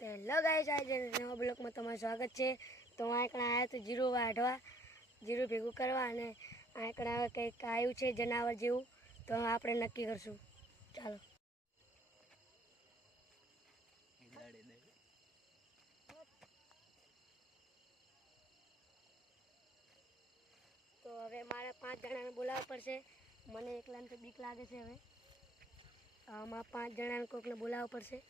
તો hello guys, આજે નવા બ્લોગમાં તમારું સ્વાગત છે। તો હું આંકડા આવ્યા તો જીરું વાઢવા, જીરું ભેગું કરવા અને આંકડા હવે કંઈક આવ્યું છે જનાવર જેવું, તો આપણે નક્કી કરશું। ચાલો તો હવે મારે 5 જણાને બોલાવવા પડશે। મને એકલાને તો બીક લાગે છે। હવે આમાં 5 જણાને કોકને બોલાવવા પડશે।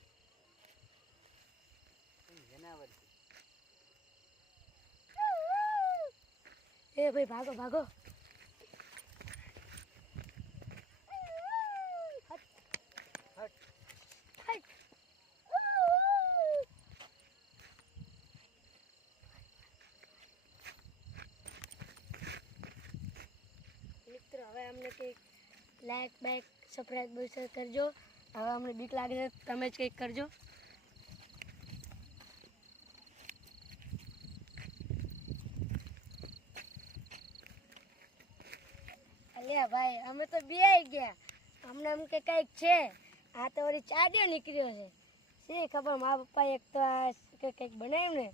ए भाई भागो भागो। हट हट हट। मित्र હવે અમને કંઈક લાઈક બાઈક સબસ્ક્રાઇબ કરજો। હવે અમને બીક લાગે છે, તમે જ કંઈક કરજો। અલ્યા ભાઈ, અમે તો બેહી ગયા, અમને એમ કે કંઈક છે। આ તો વળી ચાડ્યો નીકળ્યો છે। શી ખબર, મારા પપ્પા એક તો કંઈક બનાવ્યું ને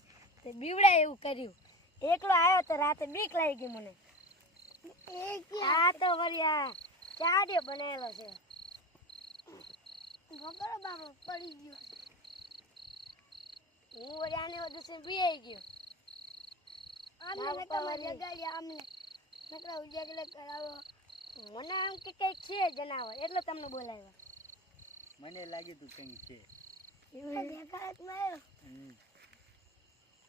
તે બીવડાય એવું કર્યું। એકલો આવ્યો તો રાતે બીક લાગી ગઈ મને। આ તો વળી આ ચાડ્યો બનાવેલો છે। ગોગળો બાબો પડી ગયો, હું વળી આને વધુ બેહી ગયો। નકરા ઉજાગરે કરાવો, મને એમ કે કંઈક છે જનાવર, એટલે તમને બોલાવ્યા। મને લાગ્યું તું કંઈક છે।